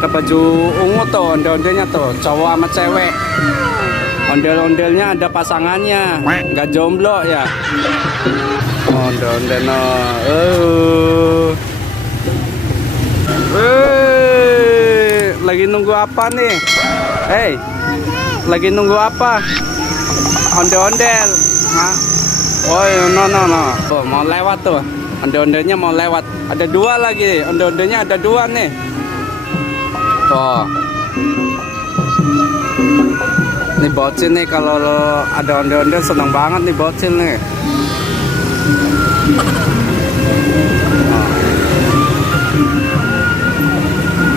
pakai baju ungu tuh, ondel-ondelnya tuh, cowok sama cewek. Ondel-ondelnya ada pasangannya, nggak jomblo ya. Ondel-ondel no. Lagi nunggu apa nih? Hei, lagi nunggu apa? Ondel-ondel. Hah? Oh, no. Oh, mau lewat tuh. Ondel-ondelnya mau lewat. Ada dua lagi. Ondel-ondelnya ada dua nih. Tuh. Nih bocil nih, kalau ada ondel-ondel seneng banget nih bocil nih.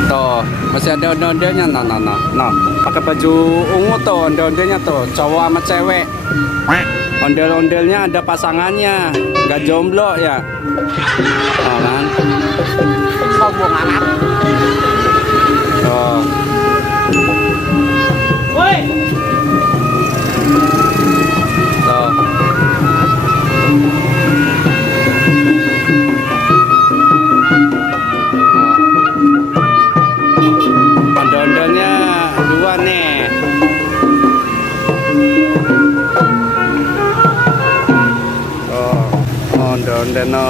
Tuh, masih ada ondel-ondelnya. No. Pakai baju ungu tuh, ondel-ondelnya tuh, cowok sama cewek. Ondel-ondelnya ada pasangannya, nggak jomblo ya. Oh kan? Sombong amat. Oh. Woi. Tuh. Ondel-ondelnya dua nih. Ondel-ondel no.